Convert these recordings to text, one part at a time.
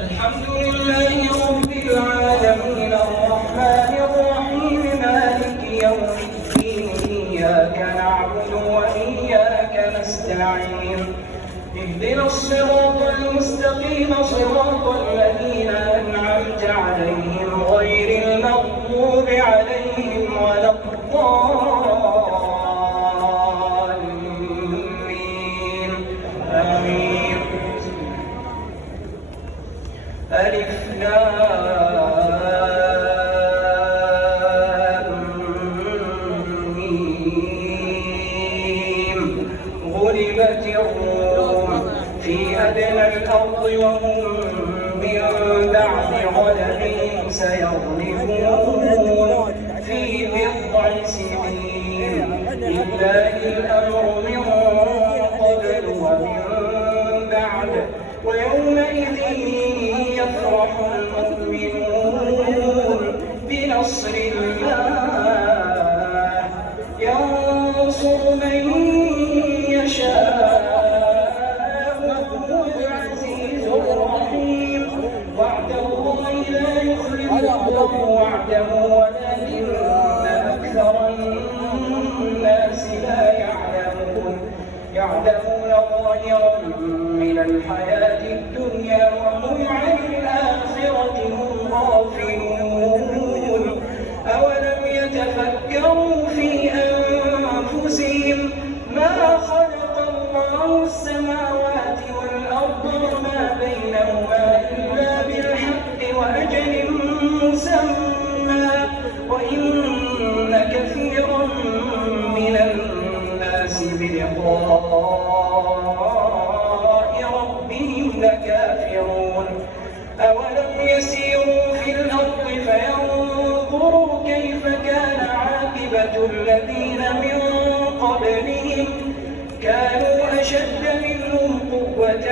الحمد لله رب العالمين الرحمن الرحيم مالك يوم الدين إياك نعبد وإياك نستعين اهدنا الصراط المستقيم صراط الذين أنعمت عليهم غير المغضوب عليهم ولا الضالين آمين. ألف لام ميم غلبت الروم في أدنى الأرض وهم من بعد غلبهم سيغلبون في بضع سنين لله الأمر من قبل ومن بعد ويومئذ يفرح المؤمنون بنصر الله ينصر من يشاء وهو العزيز الرحيم وعد الله لا يخلف الله وعده ولكن أكثر الناس لا يعلمون يعلمون ظاهرا من الحياة الدنيا وهم عن الآخرة هم غافلون أولم يتفكروا في أنفسهم ما خلق الله السماوات والأرض وما بينهما إلا بالحق وأجل مسمى وإن كثيرا من الناس بلقاء ربهم لكافرون أولم يسيروا في الأرض فينظروا كيف كان عاقبة الذين من قبلهم كانوا أشد منهم قوة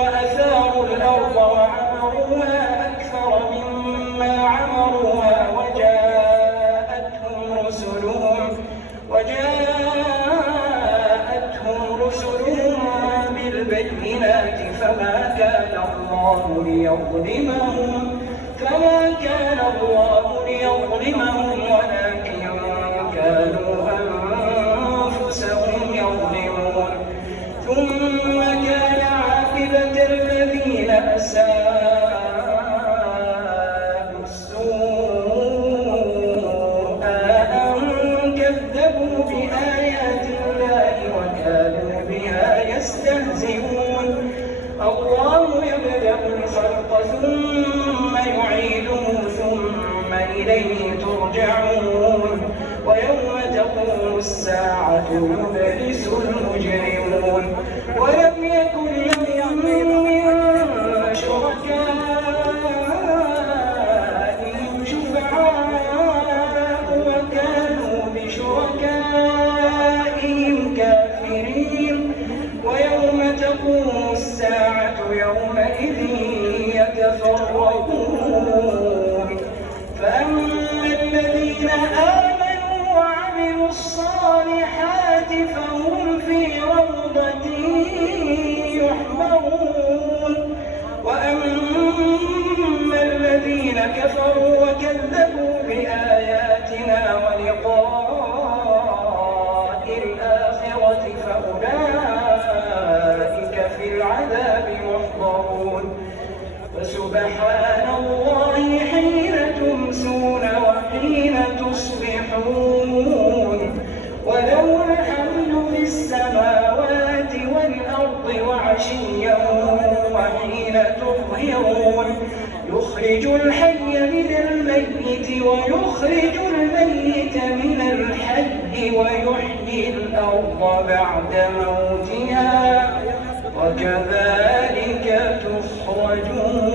وأثاروا الأرض وعمروها أكثر مما عمروها وجاءتهم رسلهم بالبينات فما كان الله ليظلمهم ولكن كانوا أنفسهم يظلمون ثم كان عاقبة الذين أساءوا السوء أن كذبوا بآيات الله وكانوا بها يستهزئون الله يبدأ الخلق ثم يعيده ثم إليه ترجعون ويوم تقوم الساعة يبلس المجرمون ولم يكن لهم من شركائهم شفعاء وكانوا بشركائهم كافرين ويوم تقوم الساعة يومئذ يتفرقون فأما الذين آمنوا وعملوا الصالحات فهم في روضة يحبرون وأما الذين كفروا وكذبوا بآياتنا ولقاء الآخرة فأولئك في العذاب محضرون فسبحان الله حين تمسون وحين تصبحون وله الحمد في السماوات والأرض وعشيا وحين تظهرون يخرج الحي من الميت ويخرج الميت من الحي ويحيي الأرض بعد موتها وكذلك تخرجون.